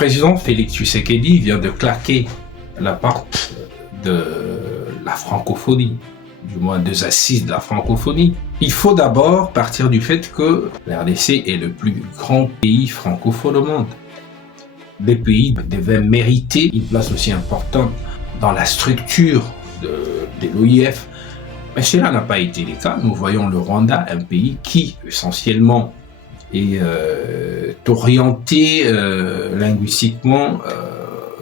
Le président Félix Tshisekedi vient de claquer la porte de la francophonie, du moins des assises de la francophonie. Il faut d'abord partir du fait que la RDC est le plus grand pays francophone au monde. Les pays devaient mériter une place aussi importante dans la structure de l'OIF. Mais cela n'a pas été le cas. Nous voyons le Rwanda, un pays qui essentiellement est orienté linguistiquement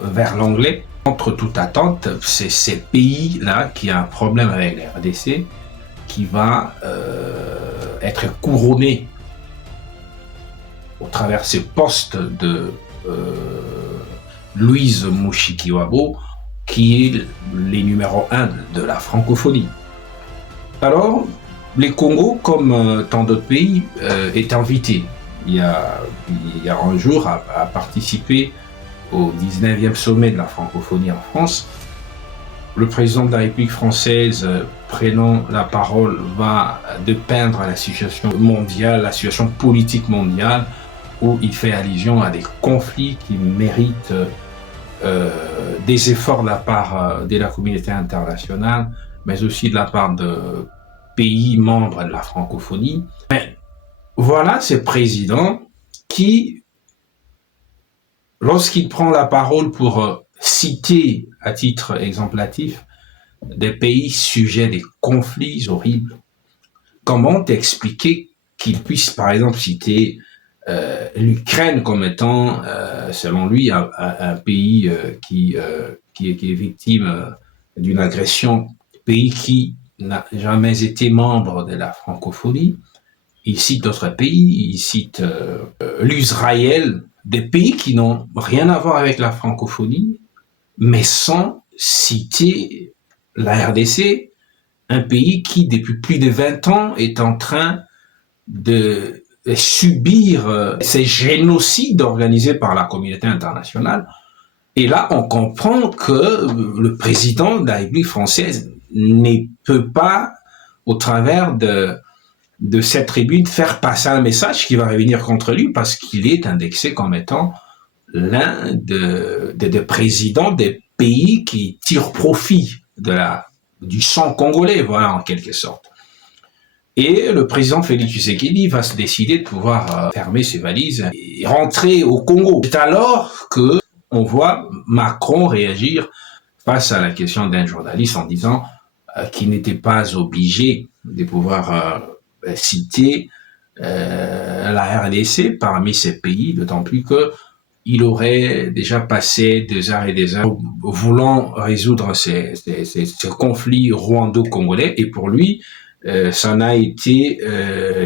vers l'anglais. Contre toute attente, c'est ce pays-là qui a un problème avec la RDC qui va être couronné au travers ce poste de Louise Mushikiwabo, qui est le numéro 1 de la francophonie. Alors, les Congo, comme tant d'autres pays, est invité. Il y a un jour à participer au 19e sommet de la francophonie en France. Le président de la République française, prenant la parole, va dépeindre la situation mondiale, la situation politique mondiale, où il fait allusion à des conflits qui méritent des efforts de la part de la communauté internationale, mais aussi de la part de pays membres de la francophonie. Mais voilà ce président qui, lorsqu'il prend la parole pour citer à titre exemplatif des pays sujets des conflits horribles, comment expliquer qu'il puisse par exemple citer l'Ukraine comme étant, selon lui, un pays qui est victime d'une agression, pays qui n'a jamais été membre de la francophonie. Il cite d'autres pays, il cite l'Israël, des pays qui n'ont rien à voir avec la francophonie, mais sans citer la RDC, un pays qui, depuis plus de 20 ans, est en train de subir ces génocides organisés par la communauté internationale. Et là, on comprend que le président de la République française ne peut pas, au travers de cette tribune, faire passer un message qui va revenir contre lui parce qu'il est indexé comme étant l'un des présidents des pays qui tirent profit du sang congolais, voilà, en quelque sorte. Et le président Félix Tshisekedi va se décider de pouvoir fermer ses valises et rentrer au Congo. C'est alors que on voit Macron réagir face à la question d'un journaliste en disant qu'il n'était pas obligé de pouvoir citer la RDC parmi ces pays, d'autant plus qu'il aurait déjà passé des heures et des heures voulant résoudre ce conflit rwando-congolais, et pour lui, ça n'a été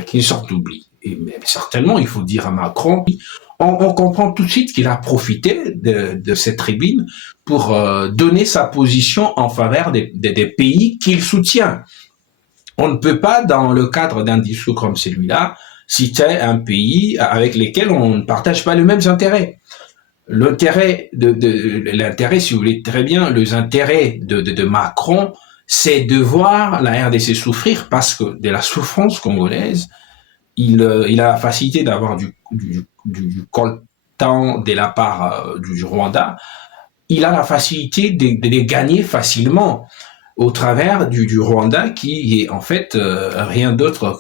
qu'une sorte d'oubli. Et certainement, il faut dire à Macron, on comprend tout de suite qu'il a profité de cette tribune pour donner sa position en faveur des pays qu'il soutient. On ne peut pas, dans le cadre d'un discours comme celui-là, citer un pays avec lequel on ne partage pas les mêmes intérêts. L'intérêt, si vous voulez très bien, les intérêts de Macron, c'est de voir la RDC souffrir, parce que de la souffrance congolaise, il a la facilité d'avoir du coltan de la part du Rwanda. Il a la facilité de les gagner facilement au travers du Rwanda, qui est en fait rien d'autre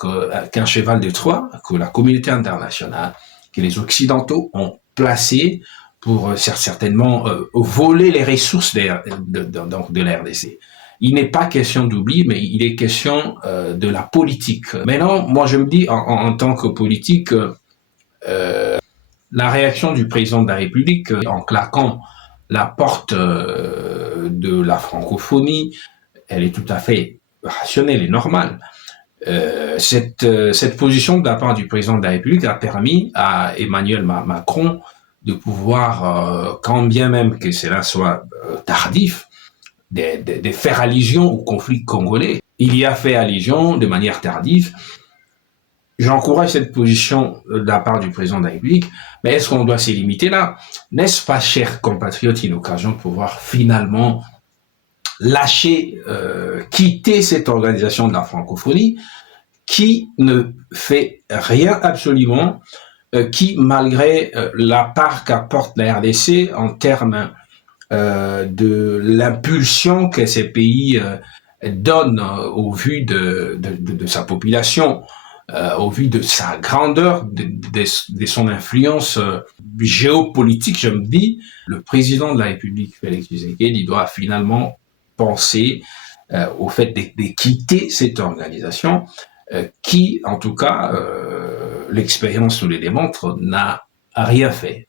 qu'un cheval de Troie que la communauté internationale, que les Occidentaux ont placé pour certainement voler les ressources de la RDC. Il n'est pas question d'oubli, mais il est question de la politique. Maintenant, moi je me dis, en tant que politique, la réaction du président de la République en claquant la porte de la francophonie, elle est tout à fait rationnelle et normale. Cette position de la part du président de la République a permis à Emmanuel Macron de pouvoir, quand bien même que cela soit tardif, de faire allusion au conflit congolais. Il y a fait allusion de manière tardive. J'encourage cette position de la part du président de la République, mais est-ce qu'on doit s'y limiter là? N'est-ce pas, chers compatriotes, une occasion de pouvoir finalement lâcher, quitter cette organisation de la francophonie qui ne fait rien absolument qui, malgré la part qu'apporte la RDC en termes de l'impulsion que ces pays donnent au vu de sa population, au vu de sa grandeur, de son influence géopolitique, je me dis, le président de la République, Félix Tshisekedi, il doit finalement penser au fait de quitter cette organisation qui, en tout cas, l'expérience nous le démontre, n'a rien fait.